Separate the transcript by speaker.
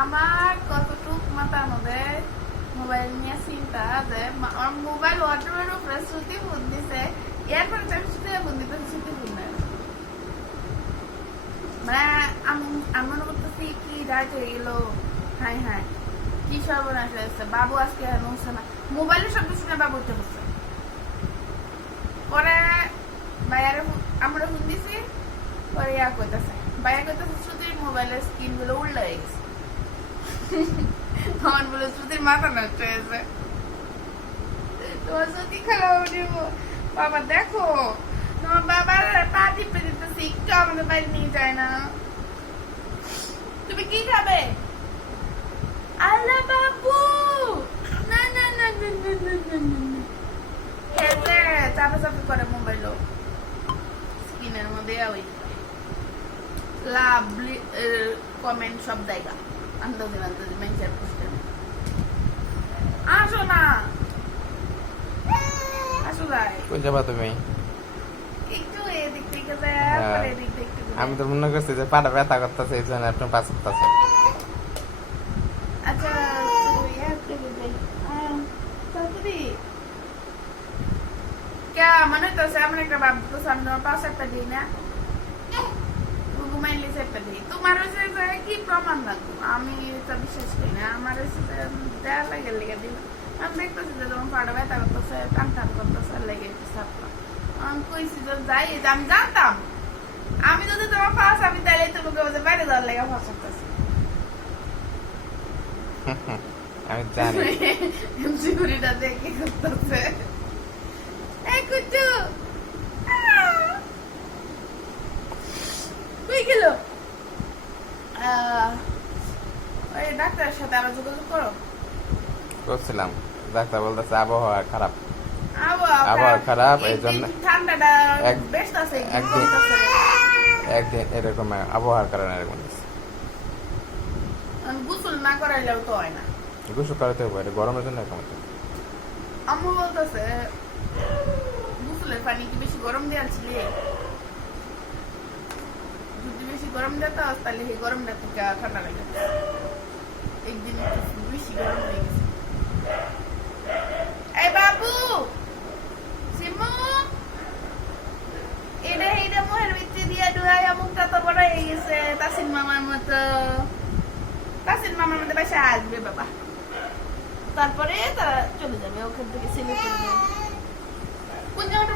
Speaker 1: আমার কতটুক মাথার মধ্যে মোবাইল নিয়ে চিন্তা যে আমার মোবাইল ওয়াটারের উপরে শ্রুতি ফোন দিছে এরপরে তো শ্রুতি দিতে শ্রুতি ফোন মানে আমি মনে করতেছি কি হয়ে গেল হাই হাই কি সর্বনাশ হয়েছে বাবু আজকে না। মোবাইলের শব্দ শুনে বাবু উঠে বসছে পরে বাইরে আমরা ফোন দিছি, পরে ইয়া কইতাছে। বাইরে কইতাছে, শ্রুতির মোবাইলের স্ক্রিনগুলো উল্টা গেছে। আমার বলে শ্রুতির মাথা নষ্ট হয়েছে। তোমার শ্রুতি খেলা বাবা, দেখো, তোমার বাবার পা টিপে দিতেছে, একটু আমাদের বাড়ি নিয়ে যায় না। তুমি কি খাবে? আল্লাহ বাবু! না না না না না না করে মোবাইল স্ক্রিনের মধ্যে ওই লাভ কমেন্ট সব জায়গা। আন্দাজে আন্দাজে পোস্টে আসো না আসো ভাই
Speaker 2: কই যাবা তুমি
Speaker 1: একটু এদিক থেকে যায়। এদিক থেকে
Speaker 2: আমি তো মনে করছি যে পাটা ব্যথা করতেছে এই জন্য আপনি পাস করতেছে
Speaker 1: আচ্ছা কে মনে তো সামনে একটা বাবু তো সামনে আমার একটা দিই না দিই তোমার হচ্ছে যে কি প্রমাণ লাগবে? আমি তো বিশ্বাস করি না। আমার হচ্ছে যে দেয়া লাগে লেগে দিল। আমি দেখতেছি যে তোমার পাড়া ব্যথা করতেছে টান টান করতেছে লেগে আমি কইছি যে যাই আমি জানতাম। আমি যদি তোমার পাশ আমি তাহলে তোমাকে বলতে বাইরে যাওয়ার লেগে ফসাতেছি
Speaker 2: আমি জানি।
Speaker 1: সিকিউরিটা দেখে করতেছে। এই কুচু কই গেল আহ, ওই ডাক্তারের সাথে আবার যোগাযোগ করো।
Speaker 2: করছিলাম। ডাক্তার বলতেছে আবহাওয়া খারাপ।
Speaker 1: আবহাওয়া
Speaker 2: খারাপ, এই জন্য-
Speaker 1: ঠান্ডাটা
Speaker 2: এক-
Speaker 1: আছে
Speaker 2: একদিন- একদিন এরকম আবহাওয়ার কারণে এরকম।
Speaker 1: গোসল না করাইলেও তো হয় না।
Speaker 2: গোসল করাতে হবে গরমের জন্য এরকম
Speaker 1: আম্মু বলতেছে গোসলের পানি কি বেশি গরম দিয়ে আনছিলি যদি বেশি গরম দিত তাহলে সেই গরমটা থেকে ঠান্ডা লাগে। একদিন একটু বেশি গরম হয়ে গেছে এই বাবু সিমু এটা এটা মোহের ভিতরে দিয়া ডুয়াই মুখটা তো বড় হয়ে গেছে তাসিন মামার মতো। তাসিন মামার মতো বাসা আসবে বাবা। তারপরে তারা চলে যাবে, ওখান থেকে সিলেট চলে যাবে। কোন জায়গাটা